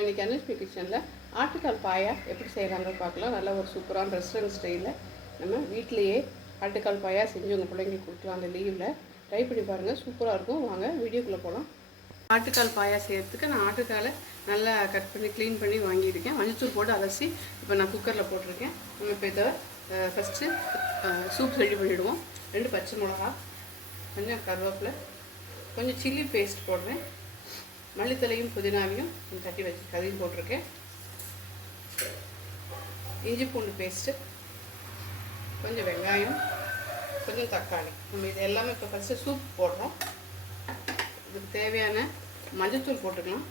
இன்னைக்கு அனுஷ்மி கிச்சனில் ஆட்டுக்கால் பாயா எப்படி செய்கிறாங்கன்னு பார்க்கலாம். நல்ல ஒரு சூப்பரான ரெஸ்டாரண்ட் ஸ்டைலில் நம்ம வீட்டிலையே ஆட்டுக்கால் பாயா செஞ்சு உங்கள் பிள்ளைங்களுக்கு கொடுக்கலாம் அந்த லீவில் ட்ரை பண்ணி பாருங்கள் சூப்பராக இருக்கும். வாங்க வீடியோக்குள்ளே போகலாம் ஆட்டுக்கால் பாயா செய்கிறதுக்கு நான் ஆட்டுக்காலை நல்லா கட் பண்ணி க்ளீன் பண்ணி வாங்கியிருக்கேன். மஞ்சத்தூள் போட்டு அலசி இப்போ நான் குக்கரில் போட்டிருக்கேன். நம்ம இப்போ இதை ஃபஸ்ட்டு சூப் ரெடி பண்ணிவிடுவோம் ரெண்டு பச்சை மிளகா கொஞ்சம் கருவேப்பிலை கொஞ்சம் சில்லி பேஸ்ட் போடுறேன். மல்லித்தலையும் புதினாவையும் தட்டி வச்சு கதையும் போட்டிருக்கேன். இஞ்சி பூண்டு பேஸ்ட்டு கொஞ்சம் வெங்காயம் கொஞ்சம் தக்காளி. நம்ம இது எல்லாமே இப்போ ஃபஸ்ட்டு சூப் போடுறோம். இதுக்கு தேவையான மஞ்சத்தூள் போட்டுக்கலாம்.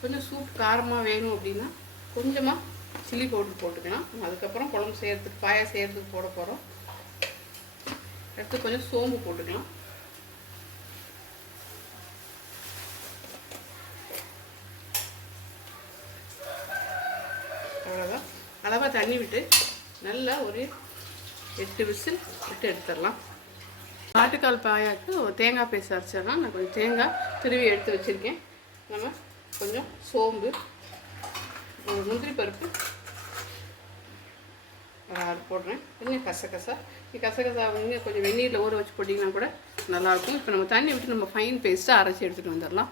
கொஞ்சம் சூப் காரமாக வேணும் அப்படின்னா கொஞ்சமாக சில்லி பவுடர் போட்டுக்கலாம். அதுக்கப்புறம் குழம்பு செய்கிறதுக்கு பாயா செய்கிறதுக்கு போட போகிறோம் அடுத்து கொஞ்சம் சோம்பு போட்டுக்கலாம். அளவாக தண்ணி விட்டு நல்லா ஒரு எட்டு விசில் விட்டு எடுத்துடலாம். ஆட்டுக்கால் பாயாக்கு தேங்காய் பேச அரைச்சிடலாம். நான் கொஞ்சம் தேங்காய் திருவி எடுத்து வச்சுருக்கேன். நம்ம கொஞ்சம் சோம்பு ஒரு முந்திரி பருப்பு போடுறேன். கொஞ்சம் கசகசா. நீ கசகசா வந்து கொஞ்சம் வெந்நீரில் ஊற வச்சு போட்டிங்கன்னா கூட நல்லாயிருக்கும். இப்போ நம்ம தண்ணி விட்டு நம்ம ஃபைன் பேஸ்ட்டாக அரைச்சி எடுத்துகிட்டு வந்துடலாம்.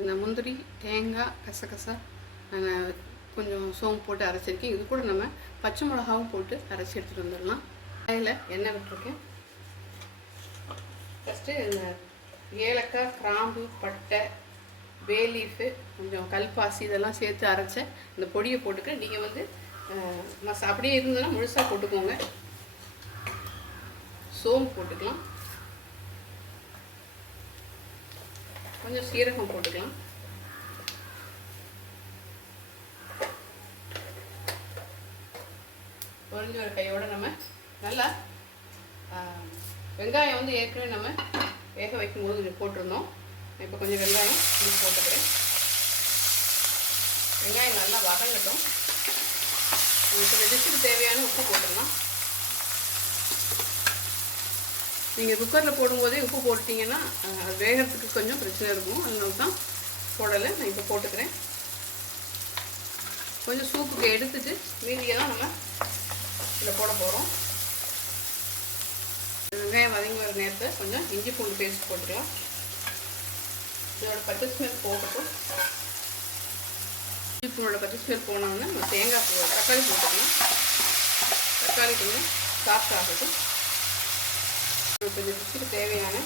இந்த முந்திரி தேங்காய் கசகசா நான் கொஞ்சம் சோம்பு போட்டு அரைச்சிருக்கேன். இது கூட நம்ம பச்சை மிளகாவும் போட்டு அரைச்சி எடுத்துகிட்டு வந்துடலாம். அதில் எண்ணெய் விட்டுருக்கேன். ஃபஸ்ட்டு இந்த ஏலக்காய் கிராம்பு பட்டை பே லீஃபு கொஞ்சம் கல்பாசி இதெல்லாம் சேர்த்து அரைச்ச இந்த பொடியை போட்டுக்க. நீங்கள் வந்து மசா அப்படியே இருந்ததுன்னா முழுசாக போட்டுக்கோங்க. சோம்பு போட்டுக்கலாம். கொஞ்சம் சீரகம் போட்டுக்கலாம். குறைஞ்ச ஒரு கையோடு நம்ம நல்லா வெங்காயம் வந்து ஏற்கனவே நம்ம வேக வைக்கும்போது இது போட்டிருந்தோம். இப்போ கொஞ்சம் வெங்காயம் இது போட்டுக்கிறேன். வெங்காயம் நல்லா வதங்கட்டும். இப்போ இந்த டிஷ்ஷுக்கு தேவையான உப்பு போட்டுடலாம். நீங்கள் குக்கரில் போடும்போதே உப்பு போட்டிங்கன்னா அது வேகிறதுக்கு கொஞ்சம் பிரச்சனை இருக்கும். அதனால தான் போடலை. நான் இப்போ போட்டுக்கிறேன். கொஞ்சம் சூப்புக்கு எடுத்துட்டு மீதியை தான் நம்ம இதில் போட போகிறோம் வெங்காயம் வதங்கி வர நேரத்தில் கொஞ்சம் இஞ்சி பூண்டு பேஸ்ட் போட்டுக்கலாம். இதோட பச்சை ஸ்மெல் போகட்டும். இஞ்சி பூண்டோட பச்சை ஸ்மெல் போனோடனே நம்ம தேங்காய் பூ தக்காளி போட்டுக்கலாம். தக்காளி கொஞ்சம் சாஃப்ட் ஆகட்டும். கொஞ்சம் ருசிக்கு தேவையான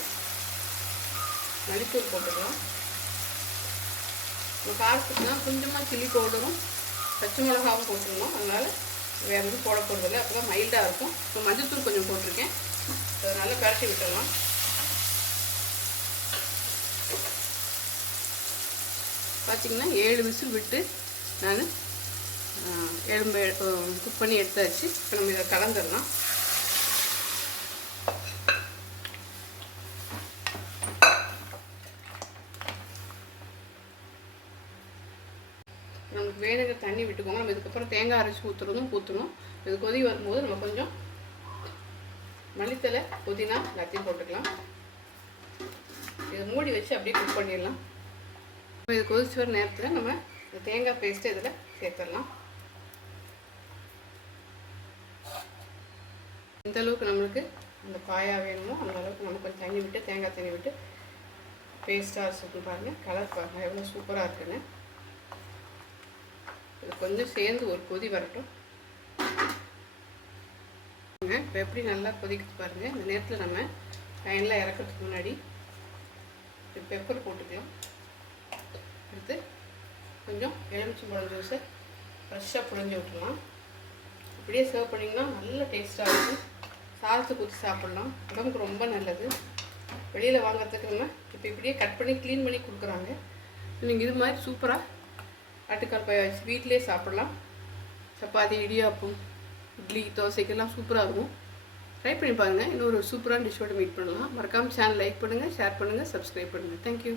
மல்லித்தூள் போட்டுக்கலாம். காரத்துக்குனா கொஞ்சமாக சில்லி பவுடரும் பச்சை மிளகாவும் போட்டுருந்தோம் அதனால் வேறு எதுவும் போட போகிறதில்ல அப்போ தான் மைல்டாக இருக்கும். இப்போ மஞ்சத்தூள் கொஞ்சம் போட்டிருக்கேன். அதை நல்லா பரட்டி விட்டுடலாம். பார்த்தீங்கன்னா ஏழு விசில் விட்டு நான் எலும்பு குக் பண்ணி எடுத்தாச்சு. இப்போ நம்ம இதை கலந்துடலாம். நமக்கு தண்ணி விட்டுக்கோங்க. நம்ம இதுக்கப்புறம் தேங்காய் அரைச்சி ஊற்றுறதும் ஊற்றணும் இது கொதி வரும்போது நம்ம கொஞ்சம் மல்லித்தலை புதினா எல்லாத்தையும் போட்டுக்கலாம். இதை மூடி வச்சு அப்படியே குக் பண்ணிடலாம். இப்போ இது கொதிச்சு வர நேரத்தில் நம்ம இந்த தேங்காய் பேஸ்ட்டு இதில் சேர்த்துடலாம். எந்த அளவுக்கு நம்மளுக்கு அந்த பாயா வேணுமோ அந்த அளவுக்கு நம்ம கொஞ்சம் தண்ணி விட்டு தேங்காய் தண்ணி விட்டு பேஸ்ட்டாக அரைச்சிட்டு பாருங்கள் கலர் பாருங்கள் எவ்வளோ சூப்பராக இருக்குன்னு. இது கொஞ்சம் சேர்ந்து ஒரு கொதி வரட்டும். இப்போ எப்படி நல்லா கொதிக்குது பாருங்கள் இந்த நேரத்தில் நம்ம ஃபைனலாக இறக்கிறதுக்கு முன்னாடி பெப்பர் போட்டுக்கலாம். எடுத்து கொஞ்சம் எலுமிச்சம்பழம் ஜூஸை ஃப்ரெஷ்ஷாக புழிஞ்சு விட்டுலாம் இப்படியே சர்வ் பண்ணிங்கன்னா நல்ல டேஸ்ட்டாக இருக்கும். சாதத்துக்கு ஊற்றி சாப்பிட்லாம். உடம்புக்கு ரொம்ப நல்லது. வெளியில் வாங்கிறதுக்கு நம்ம இப்போ இப்படியே கட் பண்ணி க்ளீன் பண்ணி கொடுக்குறாங்க. நீங்கள் இது மாதிரி சூப்பராக ஆட்டுக்கால் பாயா வச்சு வீட்டிலே சாப்பிடலாம். சப்பாத்தி இடியாப்பம் இட்லி தோசைக்கெல்லாம் சூப்பராக இருக்கும். ட்ரை பண்ணி பாருங்கள் இன்னொரு சூப்பரான டிஷ்ஷோட மீட் பண்ணலாம். மறக்காமல் சேனல் லைக் பண்ணுங்கள் ஷேர் பண்ணுங்கள் சப்ஸ்கிரைப் பண்ணுங்கள் தேங்க்யூ